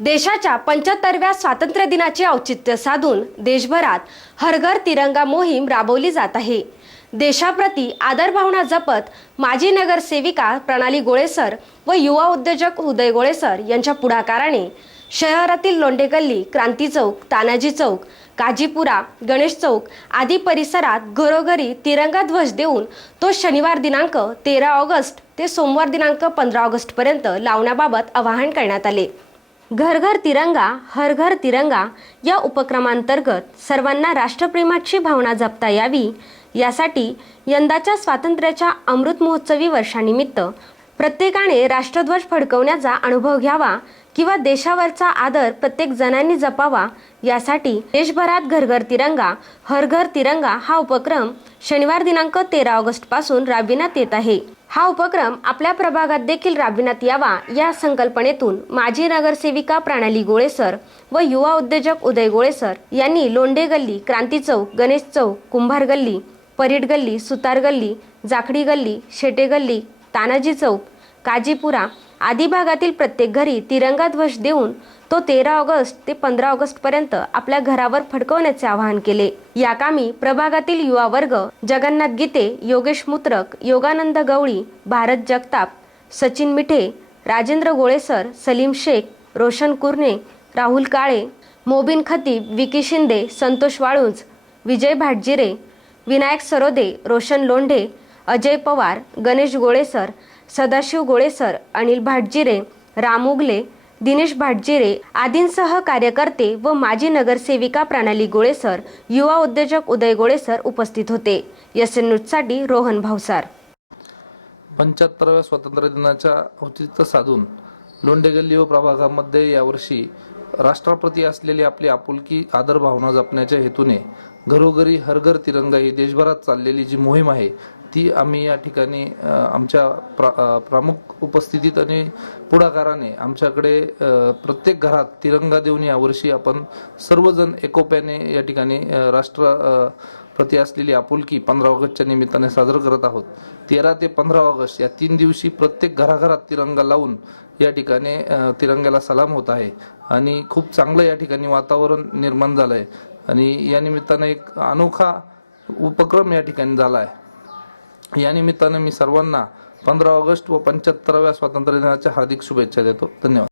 देशाच्या पंच्याहत्तरव्या स्वातंत्र्य दिनाचे औचित्य साधून देशभरात हरघर तिरंगा मोहीम राबवली जात आहे. देशाप्रती आदरभावना जपत माजी नगरसेविका प्रणाली गोळेसर व युवा उद्योजक उदय गोळेसर यांच्या पुढाकाराने शहरातील लोंढे गल्ली क्रांती चौक तानाजी चौक काजीपुरा गणेश चौक आदी परिसरात घरोघरी तिरंगा ध्वज देऊन तो शनिवार दिनांक तेरा ऑगस्ट ते सोमवार दिनांक पंधरा ऑगस्टपर्यंत लावण्याबाबत आवाहन करण्यात आले. घर घर तिरंगा हर घर तिरंगा या उपक्रमांतर्गत सर्वांना राष्ट्रप्रेमाची भावना जपता यावी. यासाठी यंदाच्या स्वातंत्र्याच्या अमृत महोत्सवी वर्षानिमित्त प्रत्येकाने राष्ट्रध्वज फडकवण्याचा अनुभव घ्यावा किंवा देशावरचा आदर प्रत्येक जणांनी जपावा. यासाठी देशभरात घरघर तिरंगा हर घर तिरंगा हा उपक्रम शनिवार दिनांक तेरा ऑगस्टपासून राबविण्यात येत आहे. हा उपक्रम आपल्या प्रभागात देखील राबविण्यात यावा या संकल्पनेतून माजी नगरसेविका प्रणाली गोळेसर व युवा उद्योजक उदय गोळेसर यांनी लोंढे गल्ली क्रांती चौक गणेश चौक कुंभार गल्ली परीट गल्ली सुतार गल्ली जाखडी गल्ली शेटे गल्ली तानाजी चौक काजीपुरा आदी भागातील प्रत्येक घरी तिरंगा ध्वज देऊन तो तेरा ऑगस्ट ते पंधरा ऑगस्ट पर्यंत आपल्या घरावर फडकवण्याचे आवाहन केले. या कामी प्रभागातील युवा वर्ग जगन्नाथ गीते योगेश मुत्रक योगानंद गवळी भारत जगताप सचिन मिठे राजेंद्र गोळेसर सलीम शेख रोशन कुर्ने राहुल काळे मोबिन खतीब विकी शिंदे संतोष वाळुंज विजय भाटजिरे विनायक सरोदे रोशन लोंढे अजय पवार गणेश गोळेसर सदाशिव गोळेसर अनिल भाटजिरे राम उगले दिनेश भाटजिरे आदींसह कार्यकर्ते व माजी नगरसेविका प्रणाली गोळेसर युवा उद्योजक उदय गोळेसर उपस्थित होते. एस एन न्यूजसाठी रोहन भावसार पंच्याहत्तराव्या स्वातंत्र्य दिनाच्या औचित्य साधून लोंढे गल्ली व प्रभागामध्ये यावर्षी राष्ट्राप्रती असलेली आपली आपुलकी आदर भावना जपण्याच्या हेतूने घरोघरी हरघर तिरंगा ही देशभरात चाललेली जी मोहीम आहे ती आम्ही या ठिकाणी आमच्या प्रा प्रमुख उपस्थितीत आणि पुढाकाराने आमच्याकडे प्रत्येक घरात तिरंगा देऊन यावर्षी आपण सर्वजण एकोप्याने या ठिकाणी राष्ट्र प्रति प्रती असलेली आपुलकी पंधरा ऑगस्टच्या निमित्ताने साजरं करत आहोत. तेरा ते पंधरा ऑगस्ट या तीन दिवशी प्रत्येक घराघरात तिरंगा लावून या ठिकाणी तिरंग्याला सलाम होत आहे आणि खूप चांगलं या ठिकाणी वातावरण निर्माण झालं आहे आणि या निमित्तानं एक अनोखा उपक्रम या ठिकाणी झाला आहे या निमित्ताने मी सर्वांना पंधरा ऑगस्ट व पंच्याहत्तराव्या स्वातंत्र्य दिनाच्या हार्दिक शुभेच्छा देतो. धन्यवाद.